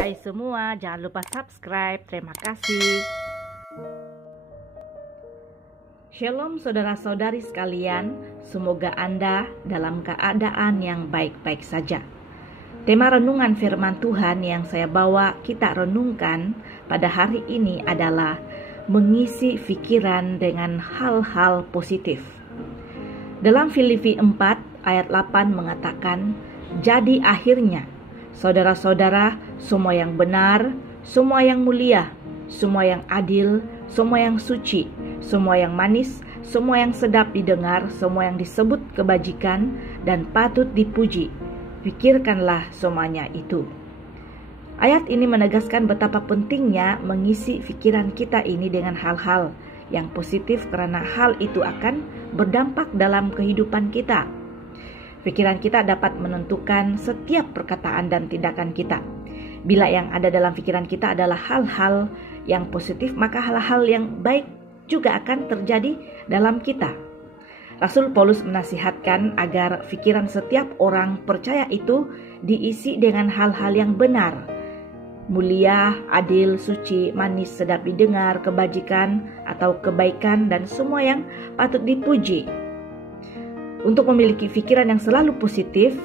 Hai semua, jangan lupa subscribe. Terima kasih. Shalom saudara-saudari sekalian, semoga Anda dalam keadaan yang baik-baik saja. Tema renungan firman Tuhan yang saya bawa kita renungkan pada hari ini adalah mengisi pikiran dengan hal-hal positif. Dalam Filipi 4 ayat 8 mengatakan, jadi akhirnya, saudara-saudara, semua yang benar, semua yang mulia, semua yang adil, semua yang suci, semua yang manis, semua yang sedap didengar, semua yang disebut kebajikan dan patut dipuji, pikirkanlah semuanya itu. Ayat ini menegaskan betapa pentingnya mengisi pikiran kita ini dengan hal-hal yang positif karena hal itu akan berdampak dalam kehidupan kita. Pikiran kita dapat menentukan setiap perkataan dan tindakan kita. Bila yang ada dalam pikiran kita adalah hal-hal yang positif, maka hal-hal yang baik juga akan terjadi dalam kita. Rasul Paulus menasihatkan agar pikiran setiap orang percaya itu diisi dengan hal-hal yang benar, mulia, adil, suci, manis, sedap didengar, kebajikan atau kebaikan, dan semua yang patut dipuji. Untuk memiliki pikiran yang selalu positif,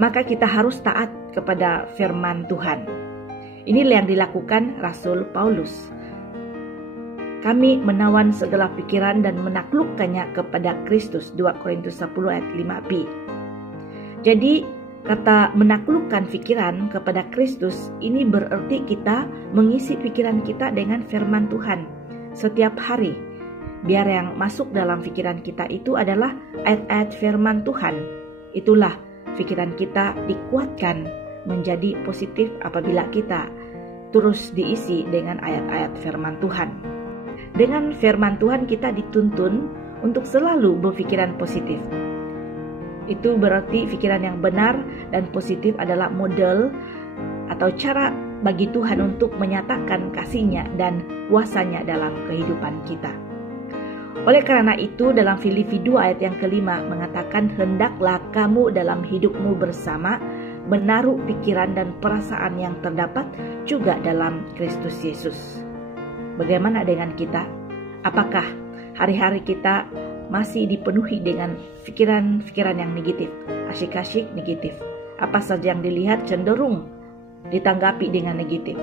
maka kita harus taat kepada firman Tuhan. Inilah yang dilakukan Rasul Paulus. Kami menawan segala pikiran dan menaklukkannya kepada Kristus. 2 Korintus 10 ayat 5b. Jadi kata menaklukkan pikiran kepada Kristus ini berarti kita mengisi pikiran kita dengan firman Tuhan setiap hari. Biar yang masuk dalam pikiran kita itu adalah ayat-ayat firman Tuhan. Itulah pikiran kita dikuatkan menjadi positif apabila kita terus diisi dengan ayat-ayat firman Tuhan. Dengan firman Tuhan kita dituntun untuk selalu berpikiran positif. Itu berarti pikiran yang benar dan positif adalah model atau cara bagi Tuhan untuk menyatakan kasih-Nya dan kuasa-Nya dalam kehidupan kita. Oleh karena itu dalam Filipi 2 ayat yang kelima mengatakan, hendaklah kamu dalam hidupmu bersama menaruh pikiran dan perasaan yang terdapat juga dalam Kristus Yesus. Bagaimana dengan kita? Apakah hari-hari kita masih dipenuhi dengan pikiran-pikiran yang negatif, asyik-asyik negatif? Apa saja yang dilihat cenderung ditanggapi dengan negatif,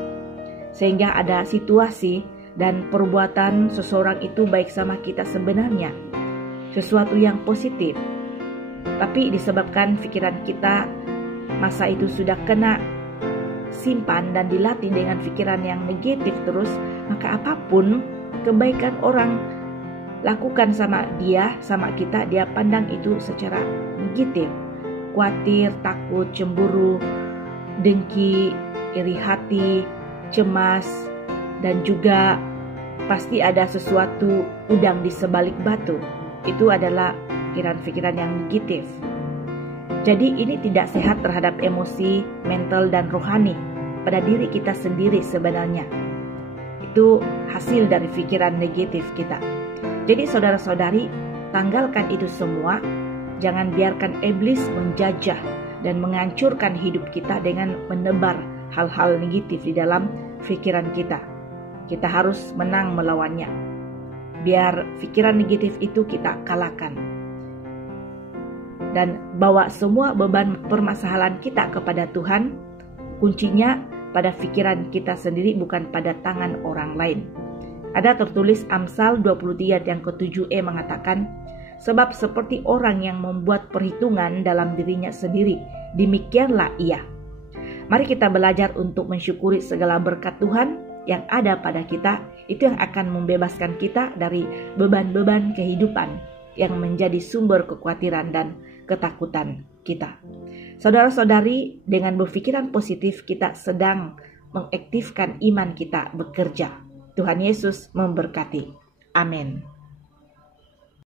sehingga ada situasi dan perbuatan seseorang itu baik sama kita sebenarnya sesuatu yang positif, tapi disebabkan pikiran kita masa itu sudah kena simpan dan dilatih dengan pikiran yang negatif terus, maka apapun kebaikan orang lakukan sama dia, sama kita, dia pandang itu secara negatif. Khawatir, takut, cemburu, dengki, iri hati, cemas, dan juga pasti ada sesuatu udang di sebalik batu. Itu adalah pikiran-pikiran yang negatif. Jadi ini tidak sehat terhadap emosi, mental, dan rohani pada diri kita sendiri sebenarnya. Itu hasil dari pikiran negatif kita. Jadi saudara-saudari, tanggalkan itu semua. Jangan biarkan iblis menjajah dan menghancurkan hidup kita dengan menebar hal-hal negatif di dalam pikiran kita. Kita harus menang melawannya. Biar pikiran negatif itu kita kalahkan. Dan bawa semua beban permasalahan kita kepada Tuhan. Kuncinya pada pikiran kita sendiri, bukan pada tangan orang lain. Ada tertulis Amsal 23 yang ke-7e mengatakan, sebab seperti orang yang membuat perhitungan dalam dirinya sendiri, demikianlah ia. Mari kita belajar untuk mensyukuri segala berkat Tuhan yang ada pada kita. Itu yang akan membebaskan kita dari beban-beban kehidupan yang menjadi sumber kekhawatiran dan ketakutan kita. Saudara-saudari, dengan berpikiran positif kita sedang mengaktifkan iman kita bekerja. Tuhan Yesus memberkati. Amin.